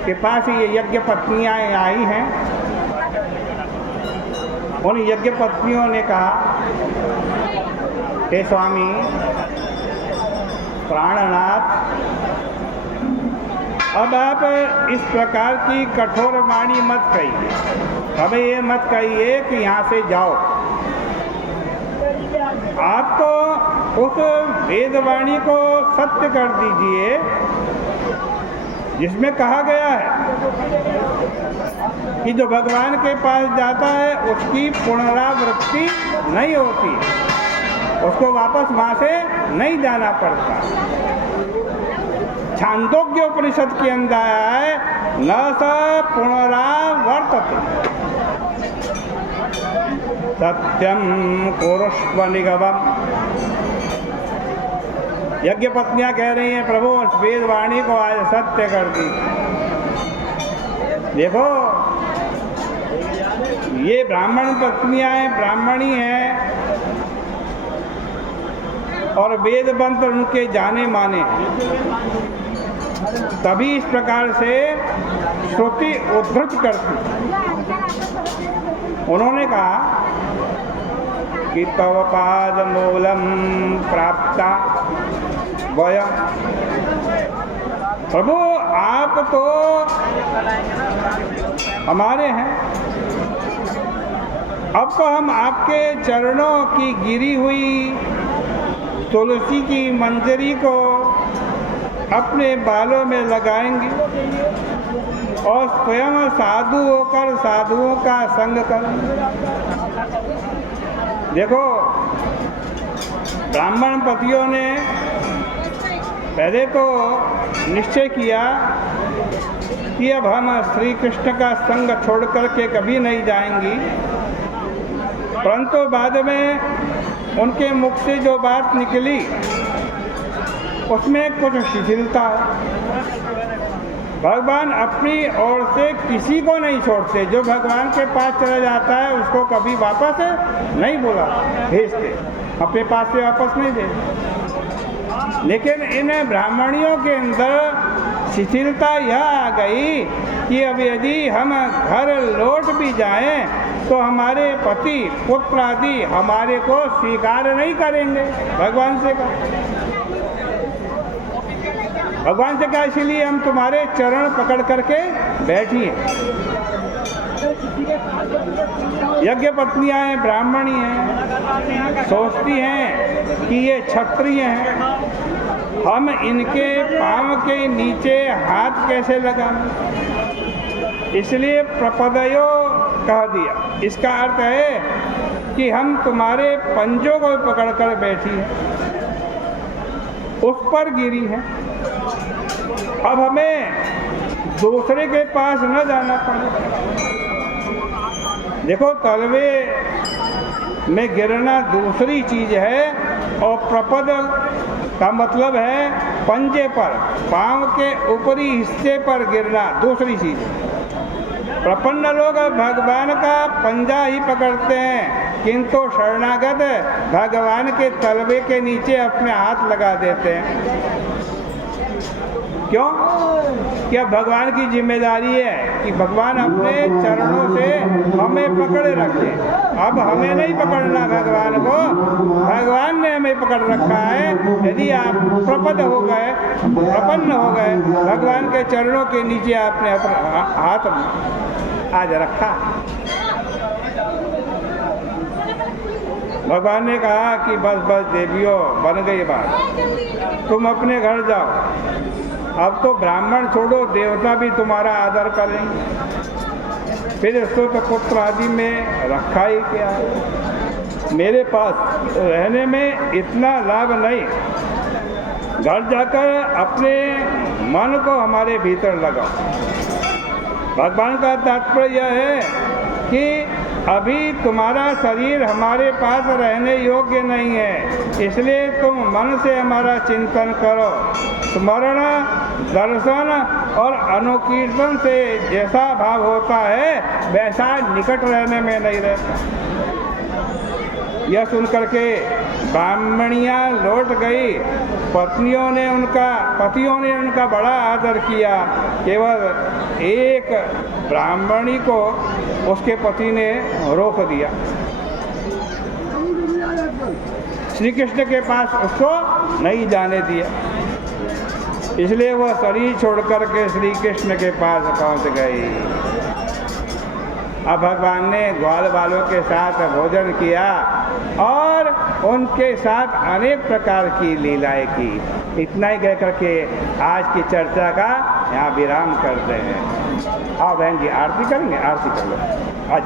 के पास ये यज्ञ पत्नियाँ आई हैं। उन यज्ञ पत्नियों ने कहा, हे स्वामी प्राणनाथ, अब आप इस प्रकार की कठोर वाणी मत कहिए, हमें ये मत कहिए कि यहाँ से जाओ। आप तो उस वेदवाणी को सत्य कर दीजिए जिसमें कहा गया है कि जो भगवान के पास जाता है उसकी पुनरावृत्ति नहीं होती, उसको वापस वहाँ से नहीं जाना पड़ता। छांदोग्य उपनिषद के अंदर आया है, न स पुनरावर्तते सत्यम कुरुष्व निगमम्। यज्ञ पत्नियां कह रही हैं, प्रभु उस वेदवाणी को आज सत्य कर दी। देखो ये ब्राह्मण पत्नियां हैं, ब्राह्मणी हैं और वेद मंत्र उनके जाने माने हैं, तभी इस प्रकार से श्रुति उद्धृत करती। उन्होंने कहा कि तव पाद मूलम प्राप्ता वयम। प्रभु आप तो हमारे हैं, अब तो हम आपके चरणों की गिरी हुई तुलसी की मंजरी को अपने बालों में लगाएंगे और स्वयं साधु होकर साधुओं का संग करेंगे। देखो ब्राह्मण पतियों ने पहले तो निश्चय किया कि अब हम श्री कृष्ण का संग छोड़ करके कभी नहीं जाएंगी, परंतु बाद में उनके मुख से जो बात निकली उसमें कुछ शिथिलता है। भगवान अपनी ओर से किसी को नहीं छोड़ते, जो भगवान के पास चला जाता है उसको कभी वापस नहीं बुला भेजते, अपने पास से वापस नहीं भेजते। लेकिन इन ब्राह्मणियों के अंदर शिथिलता यह आ गई कि अब यदि हम घर लौट भी जाएं तो हमारे पति पुत्र आदि हमारे को स्वीकार नहीं करेंगे। भगवान से कहा इसलिए हम तुम्हारे चरण पकड़ करके बैठिए। यज्ञ पत्नियां हैं, ब्राह्मणी हैं, सोचती हैं कि ये क्षत्रिय हैं, हम इनके पांव के नीचे हाथ कैसे लगाएं, इसलिए प्रपदयो कह दिया। इसका अर्थ है कि हम तुम्हारे पंजों को पकड़कर बैठी हैं, उस पर गिरी हैं, अब हमें दूसरे के पास न जाना पड़े। देखो तलवे में गिरना दूसरी चीज है और प्रपद का मतलब है पंजे पर, पांव के ऊपरी हिस्से पर गिरना दूसरी चीज है। प्रपन्न लोग भगवान का पंजा ही पकड़ते हैं, किंतु शरणागत भगवान के तलवे के नीचे अपने हाथ लगा देते हैं। क्यों? क्या भगवान की जिम्मेदारी है कि भगवान अपने चरणों से हमें पकड़े रखे। अब हमें नहीं पकड़ना भगवान को, भगवान ने हमें पकड़ रखा है। यदि आप प्रपद हो गए, प्रपन्न हो गए, भगवान के चरणों के नीचे आपने अपना हाथ आज रखा। भगवान ने कहा कि बस बस देवियों, बन गई बात, तुम अपने घर जाओ। अब तो ब्राह्मण छोड़ो, देवता भी तुम्हारा आदर करेंगे। फिर इसको तो पुत्र आदि में रखा ही क्या, मेरे पास रहने में इतना लाभ नहीं। घर जाकर अपने मन को हमारे भीतर लगाओ। भगवान का तात्पर्य यह है कि अभी तुम्हारा शरीर हमारे पास रहने योग्य नहीं है, इसलिए तुम मन से हमारा चिंतन करो। स्मरण, दर्शन और अनुकीर्तन से जैसा भाव होता है वैसा निकट रहने में नहीं रहता। यह सुन करके ब्राह्मणियाँ लौट गई, पतियों ने उनका बड़ा आदर किया। केवल एक ब्राह्मणी को उसके पति ने रोक दिया, श्री कृष्ण के पास उसको नहीं जाने दिया, इसलिए वह शरीर छोड़कर के श्री कृष्ण के पास पहुंच गई। अब भगवान ने ग्वाल बालों के साथ भोजन किया और उनके साथ अनेक प्रकार की लीलाएं की। इतना ही कह करके आज की चर्चा का यहाँ विराम करते हैं। आओ बहन जी, आरती करेंगे, आरती कर लो आज।